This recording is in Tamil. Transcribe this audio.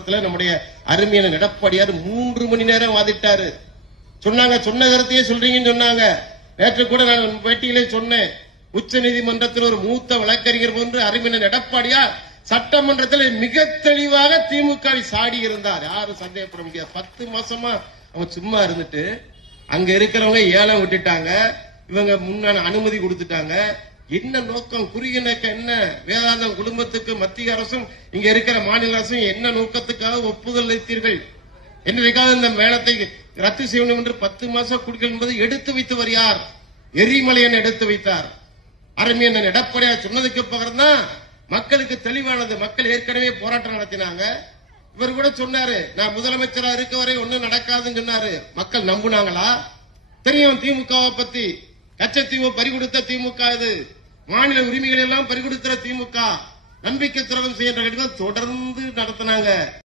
சட்டமன்றத்தில் நம்முடைய அருமையான எடப்பாடியார் 3 மணி நேரம் வாதிட்டாரு. சொன்னாங்க, சொன்ன கருத்தையே சொல்றீங்கன்னு சொன்னாங்க. நேற்று கூட நான் பேட்டியிலே சொன்னேன், உச்ச நீதிமன்றத்தில் ஒரு மூத்த வழக்கறிஞர் போன்று அருமையான எடப்பாடியார் சட்டமன்றத்தில் மிக தெளிவாக திமுகவை சாடி இருந்தார். யாரும் சந்தேகப்பட முடியாது. 10 மாசமா அவங்க சும்மா இருந்துட்டு அங்க இருக்கிறவங்க ஏலம் விட்டுட்டாங்க, இவங்க முன்னாடி அனுமதி கொடுத்துட்டாங்க. என்ன நோக்கம், குறுகிய நோக்கம் என்ன? வேதாந்தம் குடும்பத்துக்கு மத்திய அரசும் இங்க இருக்கிற மாநில அரசும் என்ன நோக்கத்துக்காக ஒப்புதல் அளித்தீர்கள்? என்னைக்காவது இந்த மேளத்தை ரத்து செய்யணும் என்று 10 மாசம் கொடுக்கல் என்பது எடுத்து வைத்தவர் யார்? எரிமலையன் எடுத்து வைத்தார். அருமையான எடப்பாடியார் சொன்னதுக்கு பகரம் தான் மக்களுக்கு தெளிவானது. மக்கள் ஏற்கனவே போராட்டம் நடத்தினாங்க. இவர் கூட சொன்னாரு, நான் முதலமைச்சரா இருக்க வரை ஒன்னும் நடக்காதுன்னு சொன்னாரு. மக்கள் நம்புனாங்களா? தெரியும் திமுகவை பத்தி. கச்சத்தீவு பறிகொடுத்த திமுக, இது மாநில உரிமைகள் எல்லாம் பறிகொடுக்கிற திமுக. நம்பிக்கை துரோகம் செய்யற தொடர்ந்து நடத்தினாங்க.